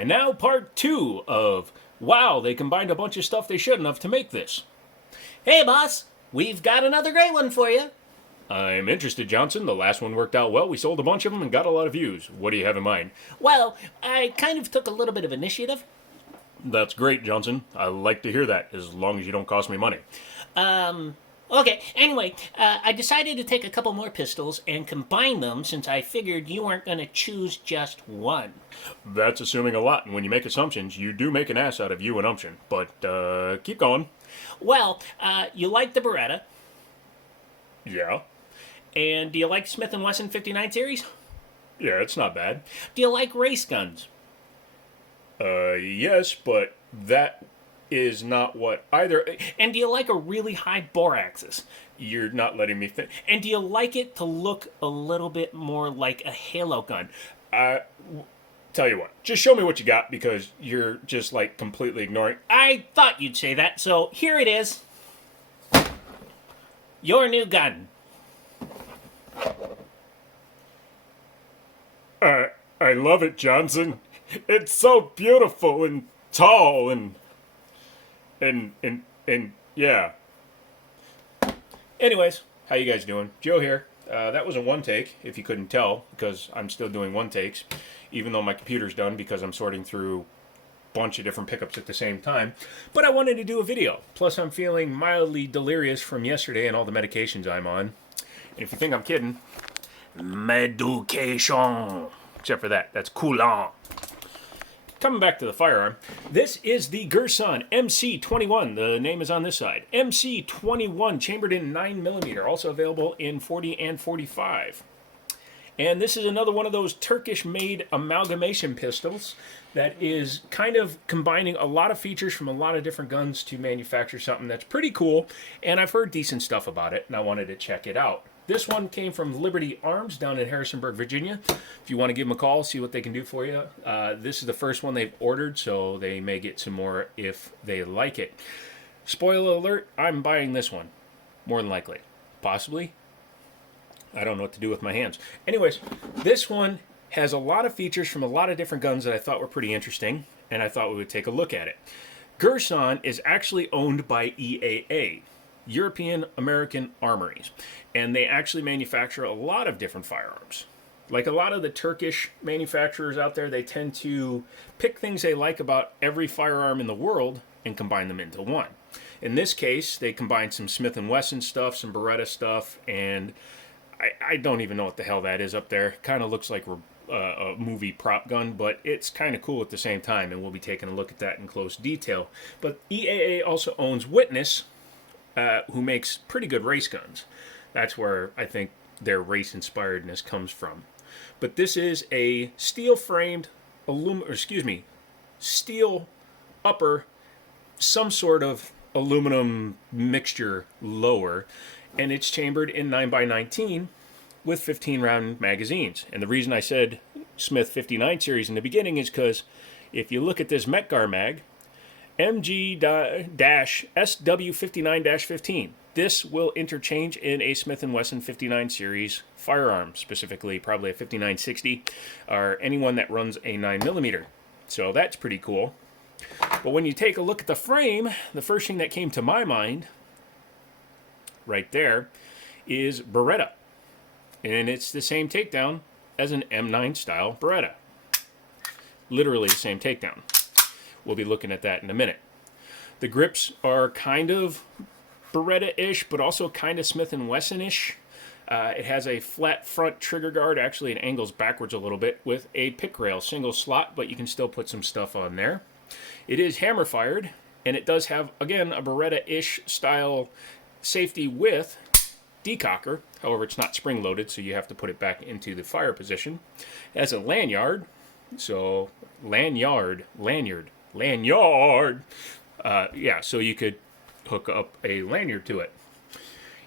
And now part 2 of, wow, they combined a bunch of stuff they shouldn't have to make this. Hey, boss, we've got another great one for you. I'm interested, Johnson. The last one worked out well. We sold a bunch of them and got a lot of views. What do you have in mind? Well, I kind of took a little bit of initiative. That's great, Johnson. I like to hear that, as long as you don't cost me money. Okay, anyway, I decided to take a couple more pistols and combine them since I figured you weren't going to choose just one. That's assuming a lot, and when you make assumptions, you do make an ass out of you and umption. But, keep going. Well, you like the Beretta, Yeah. and do you like Smith & Wesson 59 series? Yeah, it's not bad. Do you like race guns? Yes, but that is not what either. And do you like a really high bore axis? You're not letting me think. And do you like it to look a little bit more like a halo gun? Tell you what, just show me what you got because you're just like completely ignoring. I thought you'd say that, so here it is. Your new gun. I love it, Johnson. It's so beautiful and tall and yeah. Anyways, how you guys doing? Joe here. That was a one take, if you couldn't tell, because I'm still doing one takes, even though my computer's done because I'm sorting through a bunch of different pickups at the same time. But I wanted to do a video. Plus, I'm feeling mildly delirious from yesterday and all the medications I'm on. And if you think I'm kidding, medication. Except for that, that's coolant. Coming back to the firearm, this is the Girsan MC-21. The name is on this side. MC-21, chambered in 9mm, also available in 40 and 45. And this is another one of those Turkish-made amalgamation pistols that is kind of combining a lot of features from a lot of different guns to manufacture something that's pretty cool. And I've heard decent stuff about it, and I wanted to check it out. This one came from Liberty Arms down in Harrisonburg, Virginia. If you want to give them a call, see what they can do for you. This is the first one they've ordered, so they may get some more if they like it. Spoiler alert, I'm buying this one. More than likely. Possibly. I don't know what to do with my hands. Anyways, this one has a lot of features from a lot of different guns that I thought were pretty interesting, and I thought we would take a look at it. Girsan is actually owned by EAA. European American Armories, and they actually manufacture a lot of different firearms. Like a lot of the Turkish manufacturers out there, they tend to pick things they like about every firearm in the world and combine them into one. In this case, they combined some Smith & Wesson stuff, some Beretta stuff, and I don't even know what the hell that is up there. Kind of looks like a movie prop gun, but it's kind of cool at the same time, and we'll be taking a look at that in close detail. But EAA also owns Witness, who makes pretty good race guns. That's where I think their race inspiredness comes from. But this is a steel-framed steel upper, some sort of aluminum mixture lower, and it's chambered in 9x19 with 15-round magazines. And the reason I said Smith 59 series in the beginning is because if you look at this Metgar mag, MG-SW59-15. This will interchange in a Smith & Wesson 59 series firearm, specifically probably a 5960, or anyone that runs a 9mm. So that's pretty cool. But when you take a look at the frame, the first thing that came to my mind, right there, is Beretta. And it's the same takedown as an M9 style Beretta. Literally the same takedown. We'll be looking at that in a minute. The grips are kind of Beretta-ish, but also kind of Smith & Wesson-ish. It has a flat front trigger guard. Actually, it angles backwards a little bit with a pick rail, single slot, but you can still put some stuff on there. It is hammer-fired, and it does have, again, a Beretta-ish style safety with Decocker. However, it's not spring-loaded, so you have to put it back into the fire position. It has a lanyard, so lanyard. So you could hook up a lanyard to it.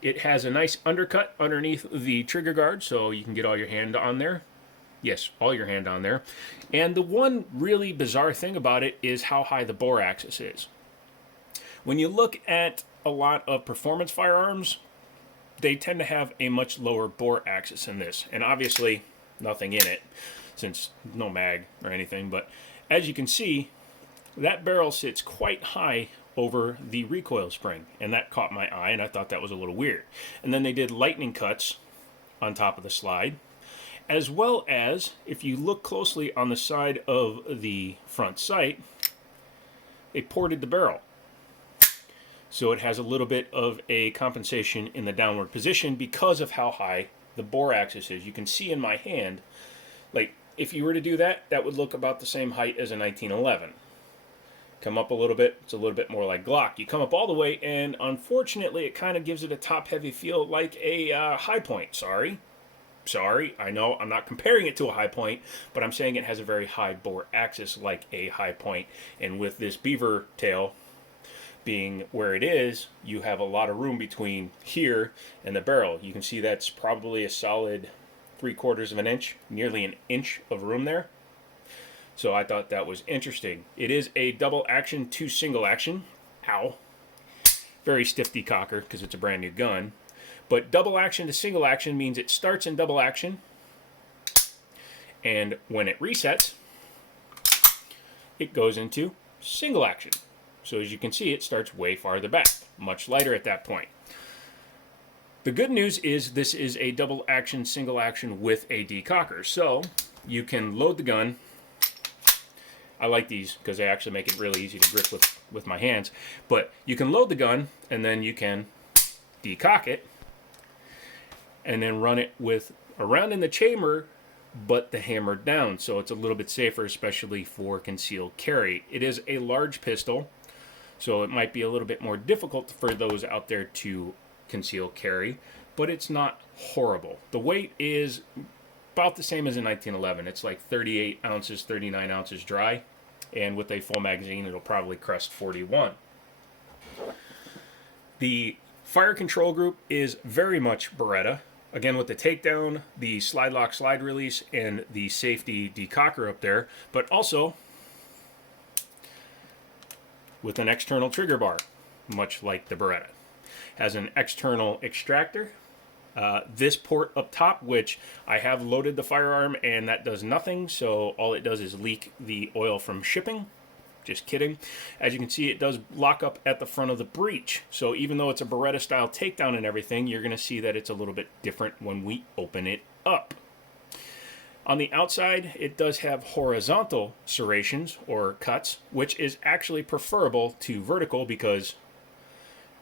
It has a nice undercut underneath the trigger guard, so you can get all your hand on there. Yes, all your hand on there. And the one really bizarre thing about it is how high the bore axis is. When you look at a lot of performance firearms, they tend to have a much lower bore axis than this. And obviously, nothing in it, since no mag or anything, but as you can see, that barrel sits quite high over the recoil spring, and that caught my eye, and I thought that was a little weird. And then they did lightning cuts on top of the slide, as well as, if you look closely on the side of the front sight, they ported the barrel. So it has a little bit of a compensation in the downward position because of how high the bore axis is. You can see in my hand, like, if you were to do that, that would look about the same height as a 1911. Come up a little bit, it's a little bit more like Glock. You come up all the way, and unfortunately, it kind of gives it a top-heavy feel like a high point. Sorry, I know I'm not comparing it to a high point, but I'm saying it has a very high bore axis like a high point. And with this beaver tail being where it is, you have a lot of room between here and the barrel. You can see that's probably a solid 3/4 of an inch, nearly an inch of room there. So I thought that was interesting. It is a double action to single action. Ow. Very stiff decocker because it's a brand new gun. But double action to single action means it starts in double action, and when it resets, it goes into single action. So as you can see, it starts way farther back, much lighter at that point. The good news is this is a double action, single action with a decocker. So you can load the gun. I like these because they actually make it really easy to grip with my hands. But you can load the gun, and then you can decock it, and then run it with around in the chamber, but the hammer down. So it's a little bit safer, especially for concealed carry. It is a large pistol, so it might be a little bit more difficult for those out there to conceal carry, but it's not horrible. The weight is about the same as a 1911. It's like 38 ounces, 39 ounces dry, and with a full magazine, it'll probably crest 41. The fire control group is very much Beretta. Again, with the takedown, the slide lock, slide release, and the safety decocker up there, but also with an external trigger bar, much like the Beretta. Has an external extractor. This port up top, which I have loaded the firearm, and that does nothing, so all it does is leak the oil from shipping. Just kidding. As you can see, it does lock up at the front of the breech. So even though it's a Beretta style takedown and everything, you're going to see that it's a little bit different when we open it up. On the outside, it does have horizontal serrations or cuts, which is actually preferable to vertical because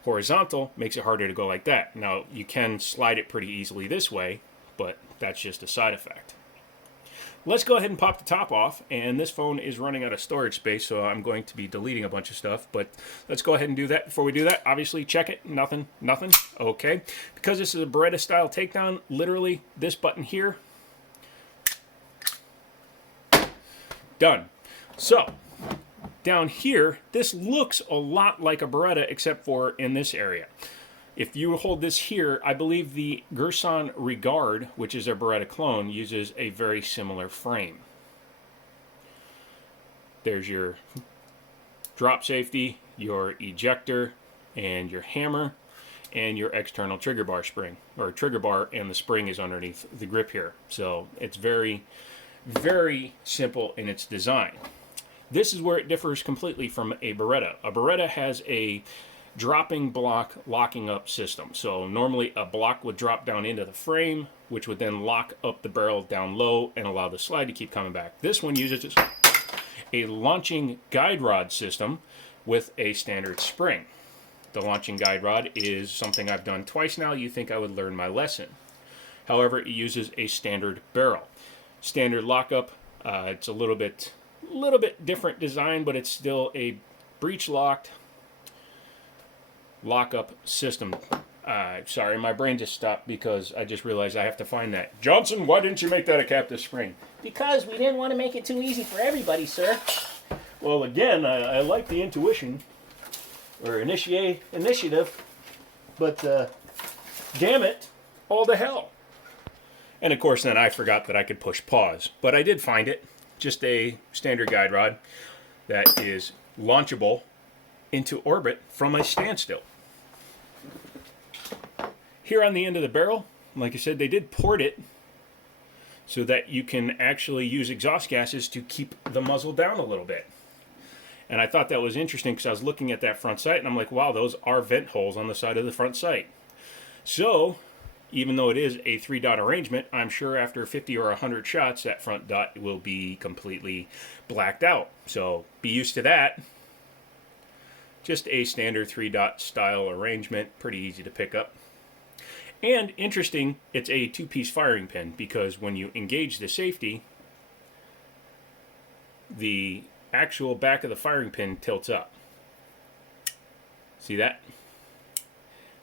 horizontal makes it harder to go like that. Now, you can slide it pretty easily this way, but that's just a side effect. Let's go ahead and pop the top off, and this phone is running out of storage space, so I'm going to be deleting a bunch of stuff, but let's go ahead and do that. Before we do that, obviously check it. Nothing. Okay. Because this is a Beretta style takedown, literally this button here. Done. So, down here, this looks a lot like a Beretta, except for in this area. If you hold this here, I believe the Girsan Regard, which is a Beretta clone, uses a very similar frame. There's your drop safety, your ejector, and your hammer, and your external trigger bar spring, or trigger bar, and the spring is underneath the grip here. So it's very, very simple in its design. This is where it differs completely from a Beretta. A Beretta has a dropping block locking up system. So normally a block would drop down into the frame, which would then lock up the barrel down low and allow the slide to keep coming back. This one uses a launching guide rod system with a standard spring. The launching guide rod is something I've done twice now. You think I would learn my lesson. However, it uses a standard barrel. Standard lockup, it's a little bit different design, but it's still a breech locked lockup system. Sorry, my brain just stopped because I just realized I have to find that. Johnson, why didn't you make that a captive spring? Because we didn't want to make it too easy for everybody, sir. Well, again, I like the intuition or initiative, but damn it, all to hell. And of course, then I forgot that I could push pause, but I did find it. Just a standard guide rod that is launchable into orbit from a standstill. Here on the end of the barrel, like I said, they did port it so that you can actually use exhaust gases to keep the muzzle down a little bit. And I thought that was interesting because I was looking at that front sight and I'm like, wow, those are vent holes on the side of the front sight. So, even though it is a 3-dot arrangement, I'm sure after 50 or 100 shots, that front dot will be completely blacked out. So, be used to that. Just a standard 3-dot style arrangement, pretty easy to pick up. And interesting, it's a 2-piece firing pin because when you engage the safety, the actual back of the firing pin tilts up. See that?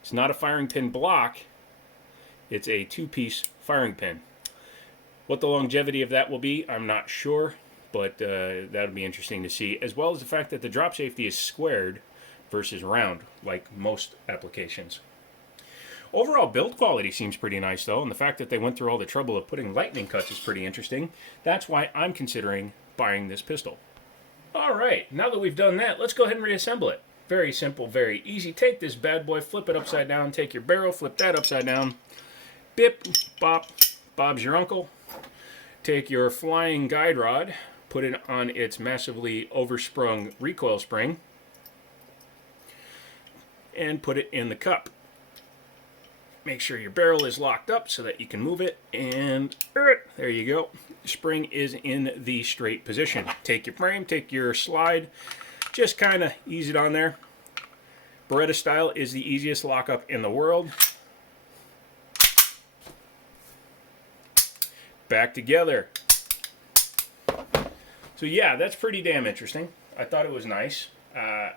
It's not a firing pin block, it's a 2-piece firing pin. What the longevity of that will be, I'm not sure, but that'll be interesting to see, as well as the fact that the drop safety is squared versus round, like most applications. Overall build quality seems pretty nice though, and the fact that they went through all the trouble of putting lightning cuts is pretty interesting. That's why I'm considering buying this pistol. Alright, now that we've done that, let's go ahead and reassemble it. Very simple, very easy. Take this bad boy, flip it upside down, take your barrel, flip that upside down. Bip, bop, Bob's your uncle. Take your flying guide rod, put it on its massively oversprung recoil spring, and put it in the cup. Make sure your barrel is locked up so that you can move it, and there you go. The spring is in the straight position. Take your frame, take your slide, just kind of ease it on there. Beretta style is the easiest lockup in the world. Back together. So yeah, that's pretty damn interesting. I thought it was nice.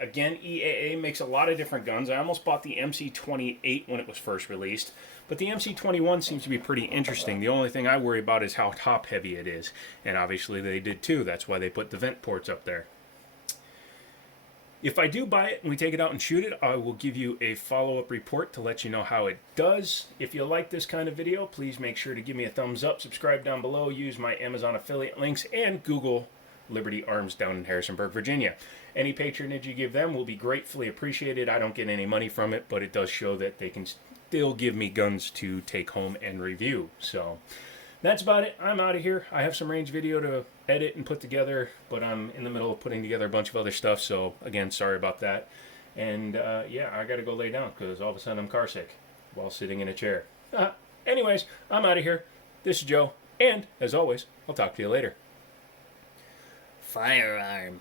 Again, EAA makes a lot of different guns. I almost bought the MC-28 when it was first released, but the MC-21 seems to be pretty interesting. The only thing I worry about is how top heavy it is, and obviously they did too. That's why they put the vent ports up there. If I do buy it and we take it out and shoot it, I will give you a follow-up report to let you know how it does. If you like this kind of video, please make sure to give me a thumbs up, subscribe down below, use my Amazon affiliate links, and Google Liberty Arms down in Harrisonburg, Virginia. Any patronage you give them will be gratefully appreciated. I don't get any money from it, but it does show that they can still give me guns to take home and review. So that's about it. I'm out of here. I have some range video to edit and put together, but I'm in the middle of putting together a bunch of other stuff. So again, sorry about that. And yeah, I got to go lay down because all of a sudden I'm car sick while sitting in a chair. Anyways, I'm out of here. This is Joe, and as always, I'll talk to you later. Firearm.